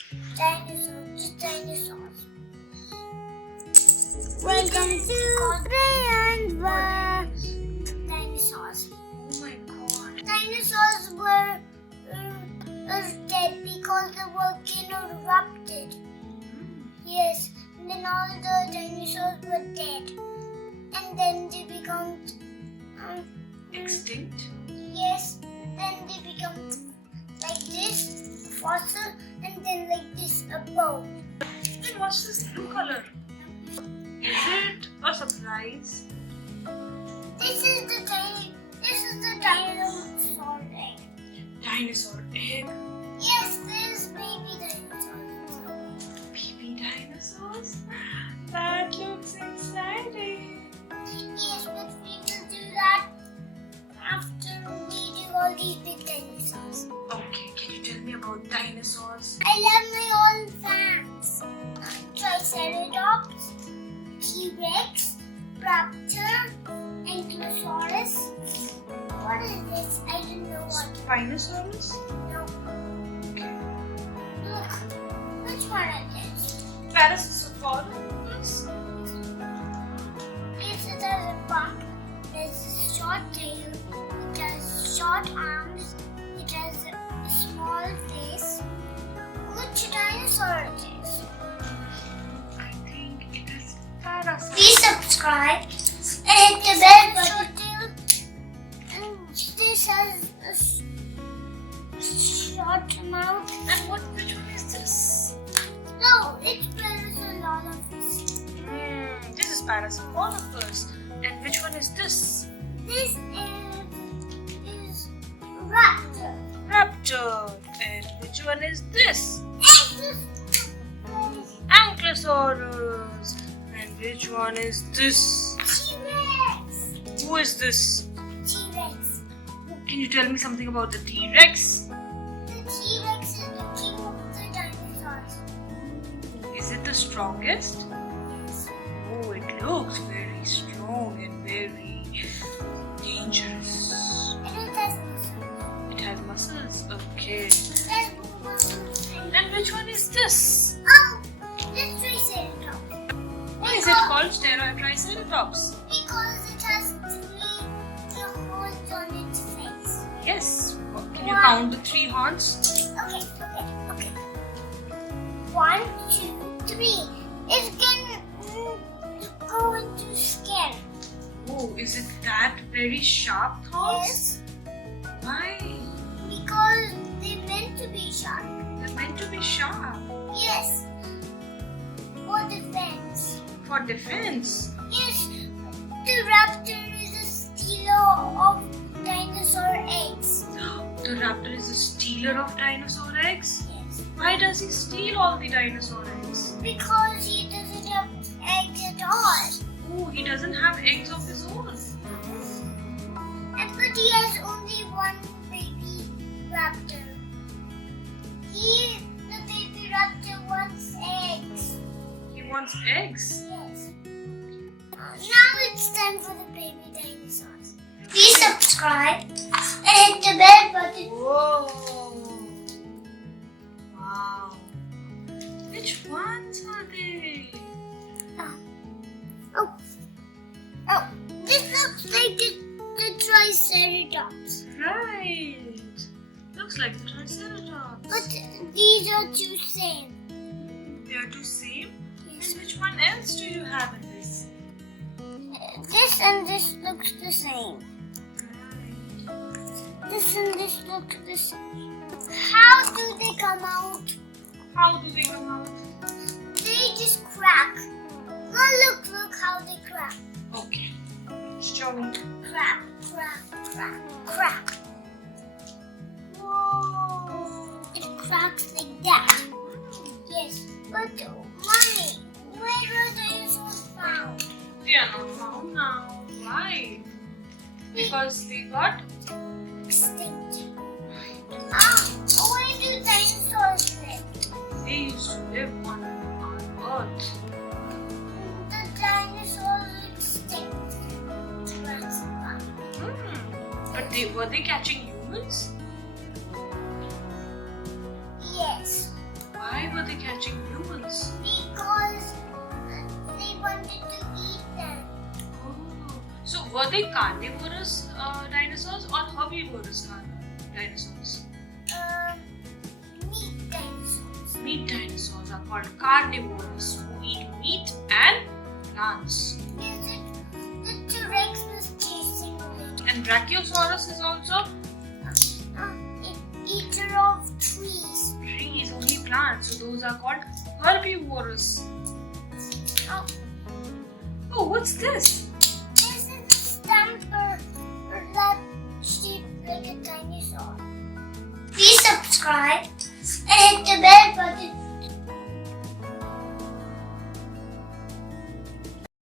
Dinosaurs, dinosaurs. Welcome to Prayan. Dinosaurs. Oh my god. Dinosaurs were dead because the volcano erupted. Yes, and then all the dinosaurs were dead. And then they become Extinct? yes, then they become like this, fossil, and then like this, a bone. Then what's this blue color? Is it a surprise? This is the dinosaur egg. Dinosaur egg? Yes, this baby dinosaur. Baby dinosaurs? That looks exciting. Yes, but we will do that after we do all these big dinosaurs. Okay, can you tell me about dinosaurs? I love my old fans. Triceratops, T-Rex, Raptor, Ankylosaurus. What is this? I don't know what. Spinosaurus? No. Okay. Look, which one is this? Parasaurolophus? Yes, it has a bump. There's a short tail. It has short arms. It has a small face. Which dinosaur it is? I think it is Parasaurolophus. Please subscribe and hit the bell button. And this has a short mouth. And which one is this? No, it's Parasaurolophus. This is Parasaurolophus. And which one is this? This is Raptor. Raptor. And which one is this? Extinction. Ankylosaurus. And which one is this? T-Rex. Who is this? T-Rex. Can you tell me something about the T-Rex? The T-Rex is the king of the dinosaurs. Is it the strongest? Yes. Oh, it looks very strong and very dangerous. And it has muscles. It has muscles. Okay. It has muscles. And which one is this? Oh, this Triceratops. Why is it called Triceratops? Because it has three horns on its face. Yes. Can you count the 3 horns? Okay. 1, 2, 3. It can go into skin. Oh, is it that very sharp thorns? Yes, Why? because they're meant to be sharp. They're meant to be sharp. Yes, for defense. For defense. Yes, the raptor is a stealer of dinosaur eggs. The raptor is a stealer of dinosaur eggs? Yes, Why does he steal all the dinosaur eggs? because he doesn't have eggs at all. Oh, he doesn't have eggs of his own. But he has only one baby raptor. The baby raptor wants eggs. He wants eggs. Yes. Now it's time for the baby dinosaurs. Please subscribe and hit the bell button. Whoa! Wow! Which ones are they? Oh, this looks like the Triceratops. Right! Looks like the Triceratops. But these are two same. They are two same? Yes. And which one else do you have in this? This and this looks the same. Right. This and this look the same. How do they come out? How do they come out? They just crack. Oh, look how they crack. Okay. Show me. Crack. Whoa! It cracks like that. Yes, but mommy, where are the dinosaurs found? They are not found now. Why? Because they got Extinct. Where do dinosaurs live? they used to live on Earth. The dinosaurs are extinct. That's why. But were they catching humans? Yes. Why were they catching humans? Because they wanted to eat them. Oh. So were they carnivorous dinosaurs or herbivorous dinosaurs? Meat dinosaurs. Meat dinosaurs are called carnivores who eat meat and plants. The T-Rex was chasing it. And Brachiosaurus is also Eater of trees. trees, only plants. So those are called herbivorous. Oh, Oh, what's this? this is a stamper that shaped like a dinosaur. Please subscribe and hit the bell button